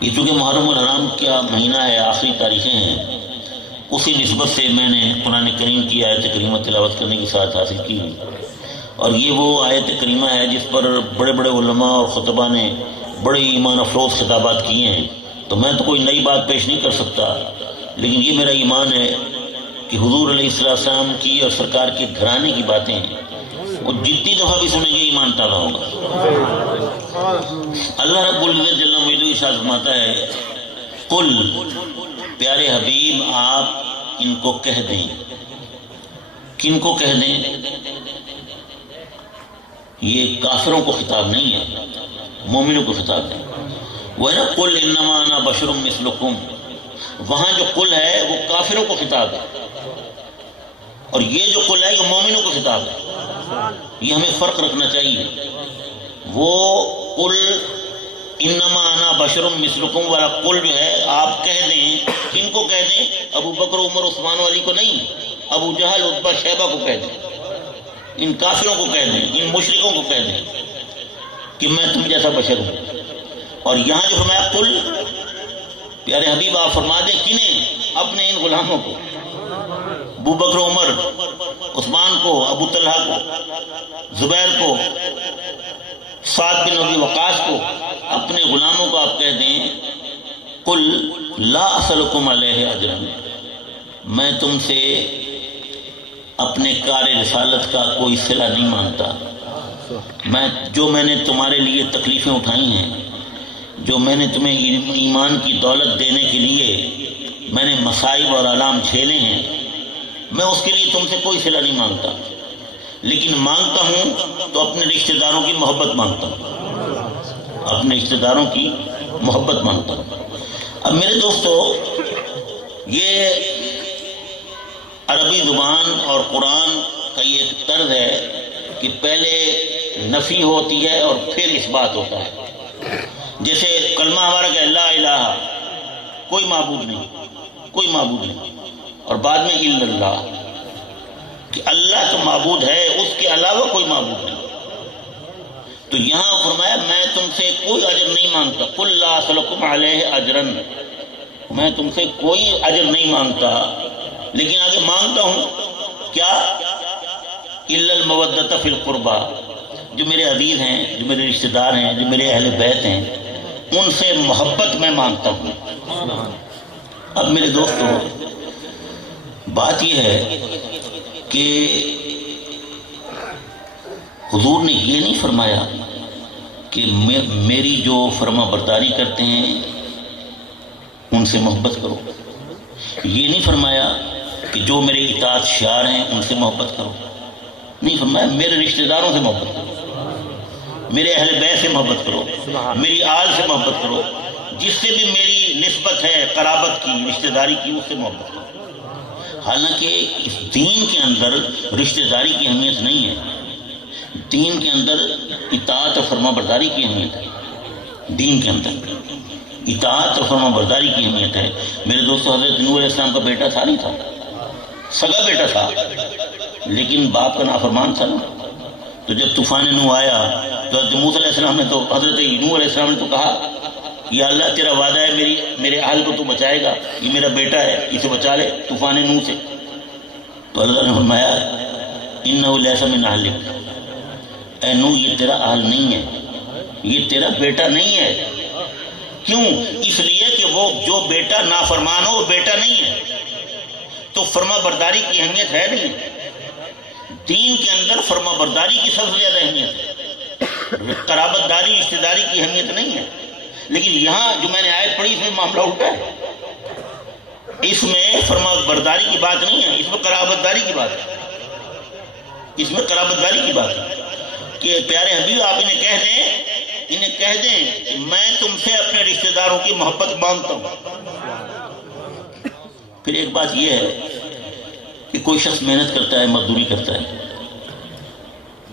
یہ چونکہ محرم الحرام کا مہینہ ہے، آخری تاریخیں ہیں، اسی نسبت سے میں نے قرآن کریم کی آیت کریمہ تلاوت کرنے کی سعادت حاصل کی، اور یہ وہ آیت کریمہ ہے جس پر بڑے بڑے علماء اور خطباء نے بڑے ایمان افروز خطابات کیے ہیں۔ تو میں تو کوئی نئی بات پیش نہیں کر سکتا، لیکن یہ میرا ایمان ہے کہ حضور علیہ السلام کی اور سرکار کے گھرانے کی باتیں ہیں، وہ جتنی دفعہ بھی سنیں گے ایمان تازہ ہوگا۔ اللہ رب العزت جل مجدہ ارشاد فرماتا ہے، قل، پیارے حبیب آپ ان کو کہہ دیں۔ کن کو کہہ دیں؟ یہ کافروں کو خطاب نہیں ہے، مومنوں کو خطاب ہے۔ وہ ہے نا قل انما انا بشر مثلکم، وہاں جو قل ہے وہ کافروں کو خطاب ہے، اور یہ جو قل ہے یہ مومنوں کو خطاب ہے۔ یہ ہمیں فرق رکھنا چاہیے۔ وہ قل انما انا بشر مثلکم والا قل جو ہے آپ کہہ دیں، کن کو کہہ دیں؟ ابو بکر عمر عثمان والی کو نہیں، ابو جہل عتبہ شیبہ کو کہہ دیں، ان کافروں کو کہہ دیں، ان مشرکوں کو کہہ دیں کہ میں تم جیسا بشر ہوں۔ اور یہاں جو فرمایا قل، پیارے حبیب آپ فرما دیں، کنہیں؟ اپنے ان غلاموں کو، ابو بکر عمر عثمان کو، ابو طلحہ کو، زبیر کو، سعد بن ابی وقاص کو، اپنے غلاموں کو آپ کہہ دیں، قل لا اسألکم علیہ اجرا، میں تم سے اپنے کار رسالت کا کوئی صلہ نہیں مانگتا۔ میں نے تمہارے لیے تکلیفیں اٹھائی ہیں، جو میں نے تمہیں ایمان کی دولت دینے کے لیے میں نے مصائب اور آلام جھیلے ہیں، میں اس کے لیے تم سے کوئی صلہ نہیں مانگتا، لیکن مانگتا ہوں تو اپنے رشتہ داروں کی محبت مانگتا ہوں، اپنے رشتہ داروں کی محبت مانگتا ہوں۔ اب میرے دوستو، یہ عربی زبان اور قرآن کا یہ ایک طرز ہے کہ پہلے نفی ہوتی ہے اور پھر اثبات ہوتا ہے۔ جیسے کلمہ ہمارا کہ لا الہ، کوئی معبود نہیں، کوئی معبود نہیں، اور بعد میں الا اللہ، کہ اللہ تو معبود ہے، اس کے علاوہ کوئی معبود نہیں۔ تو یہاں فرمایا میں تم سے کوئی اجر نہیں مانگتا، قل لا اسألکم علیہ اجرا، میں تم سے کوئی اجر نہیں مانگتا، لیکن آگے مانگتا ہوں کیا؟ الا المودۃ فی القربى، جو میرے عزیز ہیں، جو میرے رشتہ دار ہیں، جو میرے اہل بیت ہیں، ان سے محبت میں مانگتا ہوں۔ اب میرے دوستو، بات یہ ہے کہ حضور نے یہ نہیں فرمایا کہ میری جو فرما برداری کرتے ہیں ان سے محبت کرو، یہ نہیں فرمایا کہ جو میرے اطاعت شعار ہیں ان سے محبت کرو، نہیں فرمایا میرے رشتہ داروں سے محبت کرو، میرے اہل بیت سے محبت کرو، میری آل سے محبت کرو، جس سے بھی میری نسبت ہے قرابت کی، رشتہ داری کی، اس سے محبت کرو۔ حالانکہ اس دین کے اندر رشتہ داری کی اہمیت نہیں ہے، دین کے اندر اطاعت اور فرما برداری کی اہمیت ہے، دین کے اندر اطاعت اور فرما برداری کی اہمیت ہے۔ میرے دوستو، حضرت نوح علیہ السلام کا بیٹا تھا نہیں تھا، سگا بیٹا تھا، لیکن باپ کا نافرمان تھا نا۔ تو جب طوفان نوح آیا تو حضرت موسیٰ علیہ السلام نے تو حضرت نوح علیہ السلام نے تو کہا، یا اللہ تیرا وعدہ ہے میرے اہل کو تو بچائے گا، یہ میرا بیٹا ہے، اسے بچا لے طوفان نوح سے۔ تو اللہ نے فرمایا، انہ لیس من اہلک، اے نوح یہ تیرا اہل نہیں ہے، یہ تیرا بیٹا نہیں ہے۔ کیوں؟ اس لیے کہ وہ جو بیٹا نافرمان ہو وہ بیٹا نہیں ہے۔ تو فرما برداری کی اہمیت ہے نہیں، دین کے اندر فرما برداری کی سب سے زیادہ اہمیت ہے، قرابت داری رشتہ داری کی اہمیت نہیں ہے۔ لیکن یہاں جو میں نے آیت پڑھی اس میں معاملہ الٹا ہے، اس میں فرما برداری کی بات نہیں ہے، اس میں قرابت داری کی بات ہے، اس میں قرابت داری کی بات ہے کہ پیارے حبیب آپ انہیں کہہ دیں کہ میں تم سے اپنے رشتہ داروں کی محبت مانگتا ہوں۔ پھر ایک بات یہ ہے کہ کوئی شخص محنت کرتا ہے، مزدوری کرتا ہے،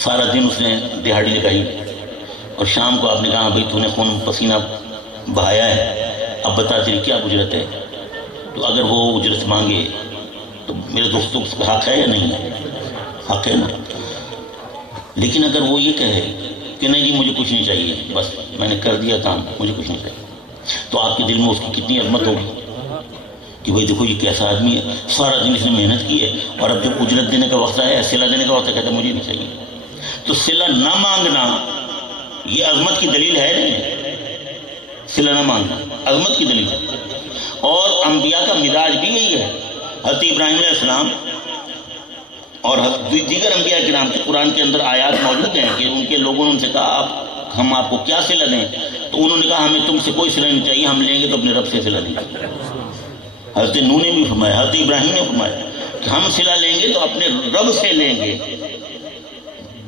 سارا دن اس نے دہاڑی لگائی، اور شام کو آپ نے کہا بھائی تو نے خون پسینہ بہایا ہے، اب بتا تیری کیا اجرت ہے؟ تو اگر وہ اجرت مانگے تو میرے دوستوں اس کا حق ہے یا نہیں ہے؟ حق ہے نا۔ لیکن اگر وہ یہ کہے کہ نہیں جی مجھے کچھ نہیں چاہیے، بس میں نے کر دیا کام، مجھے کچھ نہیں چاہیے، تو آپ کے دل میں اس کی کتنی عظمت ہوگی کہ بھائی دیکھو یہ کیسا آدمی ہے، سارا دن اس نے محنت کی ہے، اور اب جب اجرت دینے کا وقت آیا، صلہ دینے کا وقت ہے، کہتا ہے مجھے نہیں چاہیے۔ تو صلہ نہ مانگنا یہ عظمت کی دلیل ہے نہیں؟ صلہ نہ مانگنا عظمت کی دلیل ہے۔ اور انبیاء کا مزاج بھی یہی ہے۔ حضرت ابراہیم علیہ السلام اور دیگر انبیاء کرام کے قرآن کے اندر آیات موجود ہیں کہ ان کے لوگوں نے ان سے کہا ہم آپ کو کیا صلہ دیں؟ تو انہوں نے کہا ہمیں تم سے کوئی صلہ نہیں چاہیے، ہم لیں گے تو اپنے رب سے صلہ دیں گے۔ حضرت نوح نے بھی فرمایا، حضرت ابراہیم نے فرمایا کہ ہم صلہ لیں گے تو اپنے رب سے لیں گے۔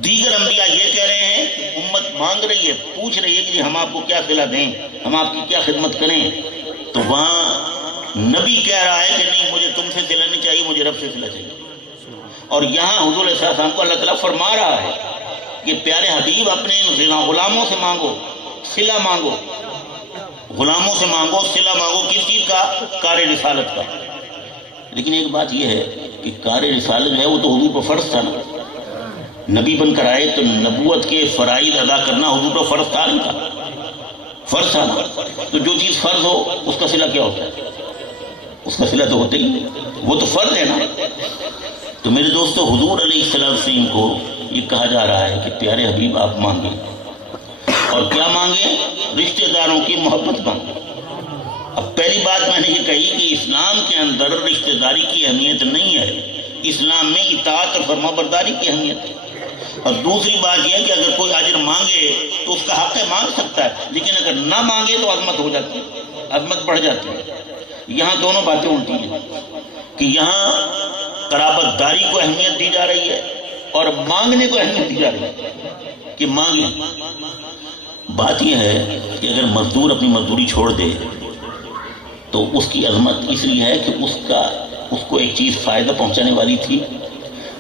دیگر انبیاء یہ کہہ رہے ہیں کہ امت مانگ رہی ہے، پوچھ رہی ہے کہ جی ہم آپ کو کیا صلہ دیں، ہم آپ کی کیا خدمت کریں، تو وہاں نبی کہہ رہا ہے کہ نہیں مجھے تم سے صلہ نہیں چاہیے، مجھے رب سے صلہ چاہیے۔ اور یہاں حضور علیہ السلام کو اللہ تعالیٰ فرما رہا ہے کہ پیارے حبیب اپنے غلاموں سے مانگو، صلہ مانگو، غلاموں سے مانگو، صلہ مانگو، کس چیز کا؟ کار رسالت کا۔ لیکن ایک بات یہ ہے کہ کار رسالت جو ہے وہ تو حضور پر فرض تھا نا، نبی بن کر آئے تو نبوت کے فرائض ادا کرنا حضور پر فرض تھا نہیں تھا؟ فرض تھا نا۔ تو جو چیز فرض ہو اس کا صلہ کیا ہوتا ہے؟ اس کا صلہ تو ہوتا ہی نہیں، وہ تو فرض ہے نا۔ تو میرے دوستو حضور علیہ السلام کو یہ کہا جا رہا ہے کہ پیارے حبیب آپ مانگیں، اور کیا مانگیں؟ رشتہ داروں کی محبت مانگیں۔ اب پہلی بات میں نے یہ کہی کہ اسلام کے اندر رشتہ داری کی اہمیت نہیں ہے، اسلام میں اطاعت اور فرما برداری کی اہمیت ہے۔ اور دوسری بات یہ ہے کہ اگر کوئی اجر مانگے تو اس کا حق ہے، مانگ سکتا ہے، لیکن اگر نہ مانگے تو عظمت ہو جاتی ہے، عظمت بڑھ جاتی ہے۔ یہاں دونوں باتیں الٹی ہیں کہ یہاں قرابت داری کو اہمیت دی جا رہی ہے اور مانگنے کو اہمیت دی جا رہی ہے کہ مانگیں۔ بات یہ ہے کہ اگر مزدور اپنی مزدوری چھوڑ دے تو اس کی عظمت اس لیے ہے کہ اس کو ایک چیز فائدہ پہنچانے والی تھی،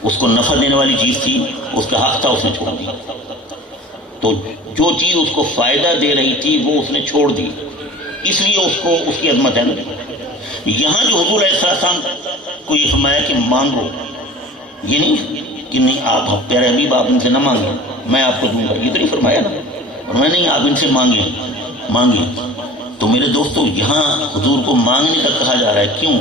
اس کو نفع دینے والی چیز تھی، اس کا حق تھا، اس نے چھوڑ دی۔ تو جو چیز اس کو فائدہ دے رہی تھی وہ اس نے چھوڑ دی، اس لیے اس کی عظمت ہے نا۔ یہاں جو حضور علیہ السلام کو یہ فرمایا کہ مانگو، یہ نہیں کہ نہیں آپ پیارے حبیب آپ ان سے نہ مانگیں میں آپ کو دوں گا، یہ تو نہیں فرمایا نا، اور میں نہیں آپ ان سے مانگیں۔ تو میرے دوستو یہاں حضور کو مانگنے کا کہا جا رہا ہے، کیوں؟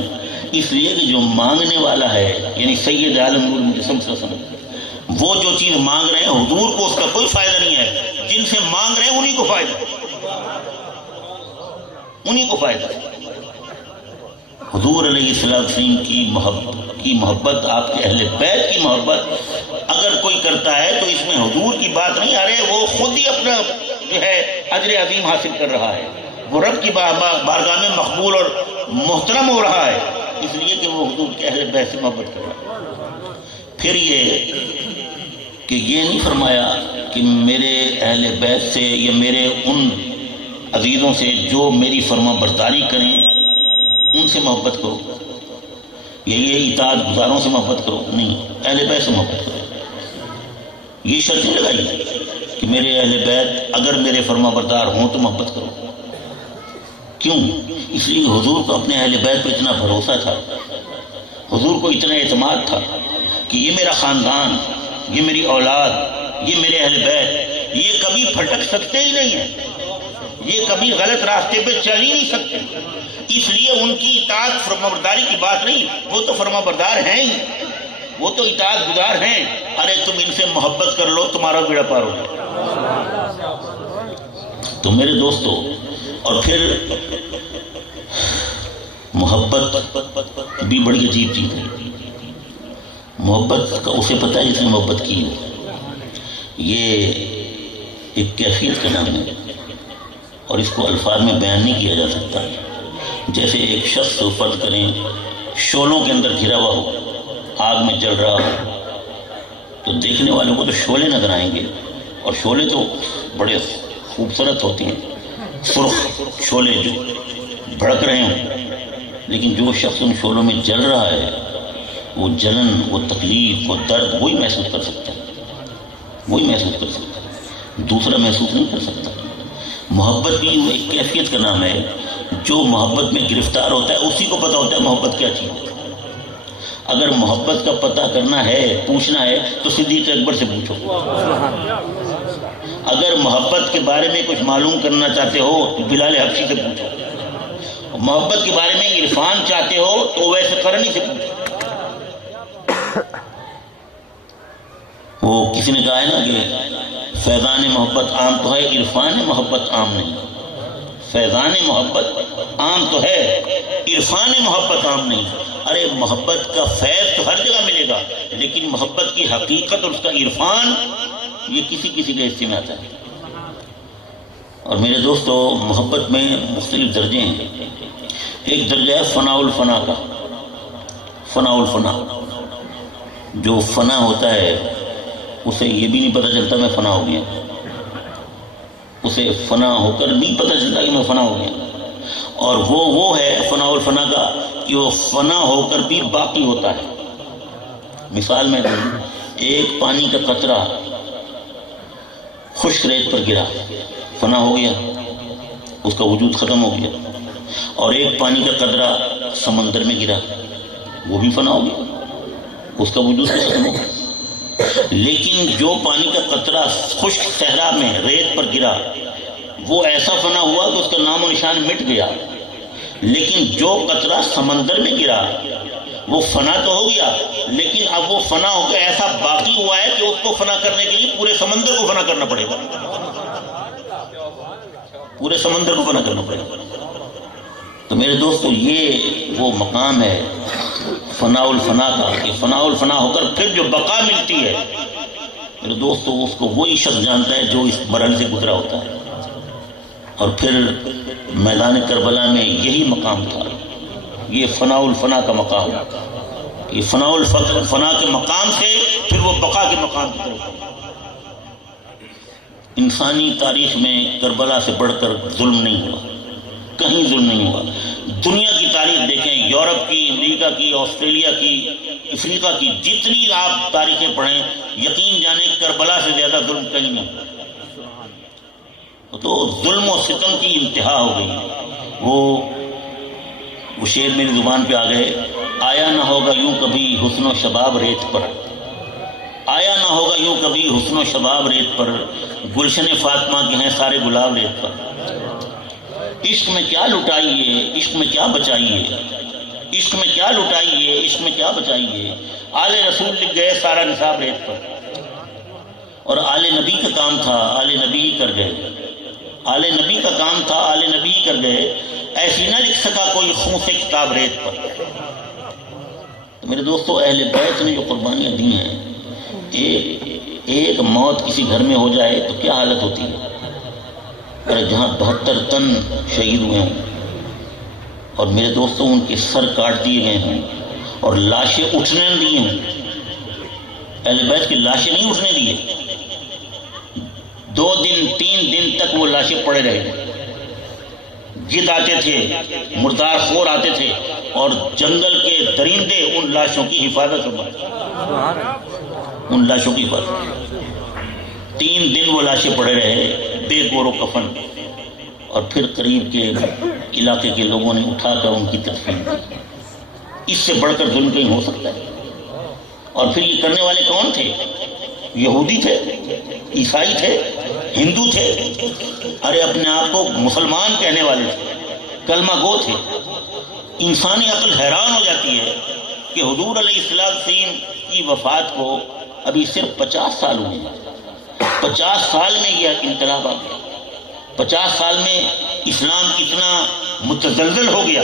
اس لیے کہ جو مانگنے والا ہے یعنی سید عالم نور مجسم صلی اللہ علیہ وسلم، وہ جو چیز مانگ رہے ہیں حضور کو اس کا کوئی فائدہ نہیں ہے، جن سے مانگ رہے ہیں انہی کو فائدہ، انہی کو فائدہ۔ حضور علیہ السلام کی محبت، آپ کے اہل بیت کی محبت اگر کوئی کرتا ہے تو اس میں حضور کی بات نہیں آ رہی، وہ خود ہی اپنا جو ہے اجر عظیم حاصل کر رہا ہے، وہ رب کی بارگاہ میں مقبول اور محترم ہو رہا ہے، اس لیے کہ وہ حضور کے اہل بیت سے محبت کر رہا ہے۔ پھر یہ کہ یہ نہیں فرمایا کہ میرے اہل بیت سے یا میرے ان عزیزوں سے جو میری فرما برداری کریں ان سے محبت کرو، یہ اطاعت گزاروں سے محبت کرو، نہیں، اہل بیت سے محبت کرو۔ یہ شرط نہیں لگائی کہ میرے اہل بیت اگر میرے فرما بردار ہوں تو محبت کرو۔ کیوں؟ اس لیے کہ حضور کو اپنے اہل بیت پہ اتنا بھروسہ تھا، حضور کو اتنا اعتماد تھا کہ یہ میرا خاندان، یہ میری اولاد، یہ میرے اہل بیت، یہ کبھی پھٹک سکتے ہی نہیں ہیں، یہ کبھی غلط راستے پہ چل ہی نہیں سکتے، اس لیے ان کی اطاعت فرما برداری کی بات نہیں، وہ تو فرما بردار ہیں ہی، وہ تو اطاعت گزار ہیں، ارے تم ان سے محبت کر لو تمہارا بیڑا پار ہو جائے۔ تو میرے دوستو، اور پھر محبت بھی بڑی عجیب چیز ہے، محبت کا اسے پتہ ہے جس نے محبت کی ہو، یہ ایک کیفیت کا نام ہے اور اس کو الفاظ میں بیان نہیں کیا جا سکتا۔ جیسے ایک شخص فرض کریں شعلوں کے اندر گھرا ہوا ہو، آگ میں جل رہا ہو، تو دیکھنے والوں کو تو شعلے نظر آئیں گے، اور شعلے تو بڑے خوبصورت ہوتے ہیں، سرخ شعلے جو بھڑک رہے ہوں، لیکن جو شخص ان شعلوں میں جل رہا ہے وہ جلن، وہ تکلیف، وہ درد وہی محسوس کر سکتا ہے، وہی محسوس کر سکتا ہے، دوسرا محسوس نہیں کر سکتا۔ محبت بھی ایک کیفیت کا نام ہے، جو محبت میں گرفتار ہوتا ہے اسی کو پتا ہوتا ہے محبت کیا چیز ہے۔ اگر محبت کا پتہ کرنا ہے، پوچھنا ہے تو صدیق اکبر سے پوچھو. اگر محبت کے بارے میں کچھ معلوم کرنا چاہتے ہو تو بلال حبشی سے پوچھو. محبت کے بارے میں عرفان چاہتے ہو تو ویسے قرنی سے پوچھو. وہ کسی نے کہا ہے نا کہ فیضان محبت عام تو ہے، عرفان محبت عام نہیں. فیضان محبت عام تو ہے، عرفان محبت عام نہیں. ارے محبت کا فیض تو ہر جگہ ملے گا، لیکن محبت کی حقیقت اور اس کا عرفان یہ کسی کسی کے حصے میں آتا ہے. اور میرے دوستو، محبت میں مختلف درجے ہیں. ایک درجہ ہے فنا الفنا کا. فنا الفنا، جو فنا ہوتا ہے اسے یہ بھی نہیں پتہ چلتا میں فنا ہو گیا. اسے فنا ہو کر نہیں پتہ چلتا کہ میں فنا ہو گیا. اور وہ ہے فنا الفنا کا کہ وہ فنا ہو کر بھی باقی ہوتا ہے. مثال میں دوں، ایک پانی کا قطرہ خشک ریت پر گرا، فنا ہو گیا، اس کا وجود ختم ہو گیا. اور ایک پانی کا قطرہ سمندر میں گرا، وہ بھی فنا ہو گیا، اس کا وجود ختم ہو گیا. لیکن جو پانی کا قطرہ خشک صحرا میں ریت پر گرا وہ ایسا فنا ہوا کہ اس کا نام و نشان مٹ گیا. لیکن جو قطرہ سمندر میں گرا وہ فنا تو ہو گیا، لیکن اب وہ فنا ہو کے ایسا باقی ہوا ہے کہ اس کو فنا کرنے کے لیے پورے سمندر کو فنا کرنا پڑے گا. پورے سمندر کو فنا کرنا پڑے گا. تو میرے دوستو، یہ وہ مقام ہے فنا الفنا کا کہ فنا الفنا ہو کر پھر جو بقا ملتی ہے میرے دوستو، اس کو وہی شخص جانتا ہے جو اس مرحلے سے گزرا ہوتا ہے. اور پھر میدان کربلا میں یہی مقام تھا. یہ فنا الفنا کا مقام، یہ فنا الفنا کے مقام سے پھر وہ بقا کے مقام کی طرف. انسانی تاریخ میں کربلا سے بڑھ کر ظلم نہیں ہوا، کہیں ظلم نہیں ہوا. دنیا کی تاریخ دیکھیں، یورپ کی، امریکہ کی، آسٹریلیا کی، افریقہ کی، جتنی آپ تاریخیں پڑھیں، یقین جانیں کربلا سے زیادہ ظلم کہیں نہیں. تو ظلم و ستم کی انتہا ہو گئی. وہ شعر میری زبان پہ آ گئے، آیا نہ ہوگا یوں کبھی حسن و شباب ریت پر، آیا نہ ہوگا یوں کبھی حسن و شباب ریت پر، گلشن فاطمہ کے ہیں سارے گلاب ریت پر. عشق میں کیا لٹائیے، عشق میں کیا بچائیے، عشق میں کیا لٹائیے، عشق میں کیا بچائیے، آل رسول لکھ گئے سارا نصاب ریت پر. اور آل نبی کا کام تھا، آل نبی ہی کر گئے. آل نبی کا کام تھا، آل نبی ہی کر گئے. ایسی نہ لکھ سکا کوئی خون سے کتاب ریت پر. تو میرے دوستو، اہل بیت نے جو قربانیاں دی ہیں، ایک موت کسی گھر میں ہو جائے تو کیا حالت ہوتی ہے. جہاں 72 تن شہید ہوئے ہوں اور میرے دوستوں ان کے سر کاٹ دیے گئے ہوں اور لاشیں اٹھنے نہ دی ہوں. اہل بیت کی لاشیں نہیں اٹھنے دیے. 2 دن 3 دن تک وہ لاشیں پڑے رہے. جد آتے تھے، مردار خور آتے تھے اور جنگل کے درندے ان لاشوں کی حفاظت کرتے، ان لاشوں کی حفاظت. 3 دن وہ لاشیں پڑے رہے بے گور و کفن. اور پھر قریب کے علاقے کے لوگوں نے اٹھا کر ان کی تدفین کی. اس سے بڑھ کر ظلم کہیں ہو سکتا ہے؟ اور پھر یہ کرنے والے کون تھے؟ یہودی تھے، عیسائی تھے، ہندو تھے، ارے اپنے آپ کو مسلمان کہنے والے تھے، کلمہ گو تھے. انسانی عقل حیران ہو جاتی ہے کہ حضور علیہ السلام کی وفات کو ابھی صرف 50 سال ہوئے ہیں. 50 سال میں یہ انقلاب آ گیا. 50 سال میں اسلام اتنا متزلزل ہو گیا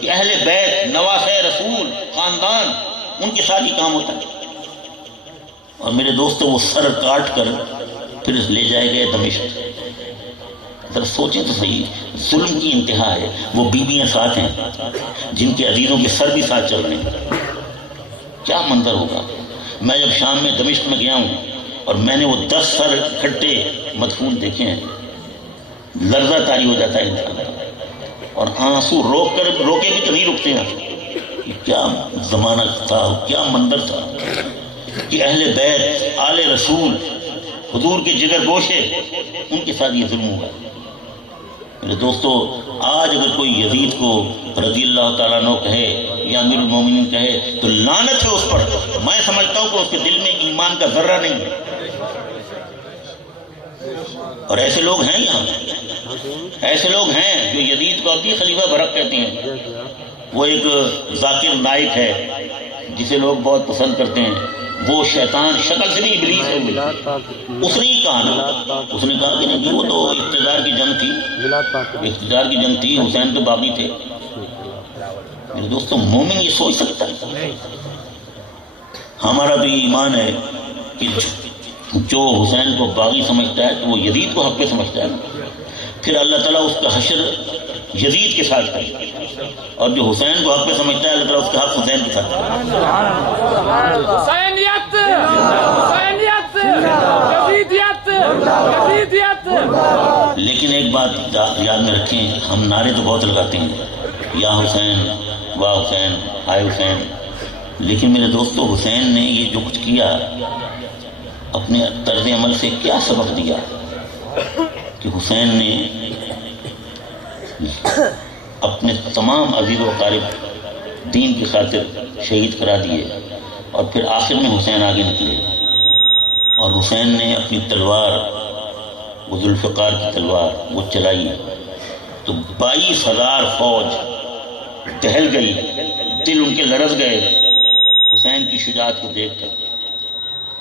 کہ اہل بیت، نواسہ رسول، خاندان، ان کے ساتھ ہی کام ہوتا ہے. اور میرے دوستو، وہ سر کاٹ کر پھر لے جائے گئے دمشق. ذرا سوچیں تو صحیح، ظلم کی انتہا ہے. وہ بیویاں ساتھ ہیں جن کے عزیزوں کے سر بھی ساتھ چل رہے ہیں. کیا منظر ہوگا. میں جب شام میں دمشق میں گیا ہوں اور میں نے وہ 10 سر اکٹھے مدفون دیکھے ہیں، لرزہ طاری ہو جاتا ہے انسان کا. اور آنسو روکے بھی تو نہیں رکتے ہیں. کیا زمانہ تھا، کیا منظر تھا کہ اہل بیت، آل رسول، حضور کے جگر گوشے، ان کے ساتھ یہ ظلم ہوا. میرے دوستو، آج اگر کوئی یزید کو رضی اللہ تعالیٰ عنہ کہے یا امیر المومنین کہے تو لعنت ہے اس پر. میں سمجھتا ہوں کہ اس کے دل میں ایمان کا ذرہ نہیں ہے. اور ایسے لوگ ہیں یہاں، ایسے لوگ ہیں جو یزید کو ابھی خلیفہ برق کہتے ہیں. وہ ایک ذاکر نائک ہے جسے لوگ بہت پسند کرتے ہیں، وہ شیطان شکل سے بھی ابلیس ہے. اس نے ہی کہا نا، اس نے کہا کہ نہیں کہ وہ تو اقتدار کی جنگ تھی، اقتدار کی جنگ تھی، حسین تو باغی تھے. میرے دوستوں، مومن یہ سوچ سکتا ہے؟ ہمارا تو یہ ایمان ہے کہ جو حسین کو باغی سمجھتا ہے تو وہ یزید کو حق پہ سمجھتا ہے. پھر اللہ تعالیٰ اس کا حشر یزید کے ساتھ کرے، اور جو حسین کو حق پہ سمجھتا ہے اللہ تعالیٰ اس کا حق حسین کے ساتھ کرے. حسینیت، حسینیت، یزیدیت، یزیدیت. لیکن ایک بات یاد میں رکھیں، ہم نعرے تو بہت لگاتے ہیں، یا حسین، واہ حسین، ہائے حسین. لیکن میرے دوستو، حسین نے یہ جو کچھ کیا اپنے طرز عمل سے کیا سبق دیا کہ حسین نے اپنے تمام عزیز و اقارب دین کی خاطر شہید کرا دیے، اور پھر آخر میں حسین آگے نکلے اور حسین نے اپنی تلوار، وہ ذوالفقار کی تلوار وہ چلائی تو 22,000 فوج دہل گئی، دل ان کے لرز گئے حسین کی شجاعت کو دیکھ کر.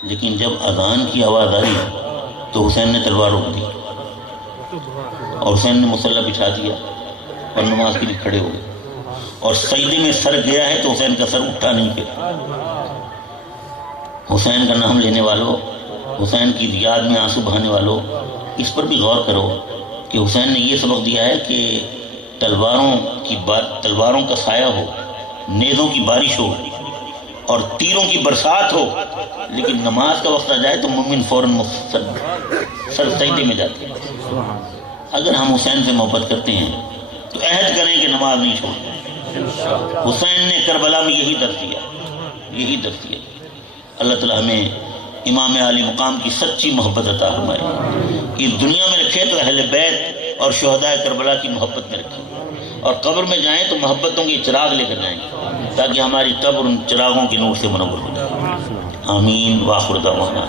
لیکن جب اذان کی آواز آئی تو حسین نے تلوار روک دی اور حسین نے مصلی بچھا دیا اور نماز کے لیے کھڑے ہو گئے. اور سجدے میں سر گیا ہے تو حسین کا سر اٹھا نہیں. پھر حسین کا نام لینے والوں، حسین کی یاد میں آنسو بہانے والوں، اس پر بھی غور کرو کہ حسین نے یہ سبق دیا ہے کہ تلواروں کا سایہ ہو، نیزوں کی بارش ہو اور تیروں کی برسات ہو، لیکن نماز کا وقت آ جائے تو مومن فوراً سر سجدے میں جاتے ہیں. اگر ہم حسین سے محبت کرتے ہیں تو عہد کریں کہ نماز نہیں چھوڑیں. حسین نے کربلا میں یہی درس دیا، یہی درس دیا. اللہ تعالیٰ ہمیں امام عالی مقام کی سچی محبت عطا فرمائے. اس دنیا میں رکھے تو اہل بیت اور شہداء کربلا کی محبت میں رکھیں، اور قبر میں جائیں تو محبتوں کے چراغ لے کر جائیں تاکہ ہماری قبر ان چراغوں کے نور سے منور ہو جائے. آمین. وآخر دعوانا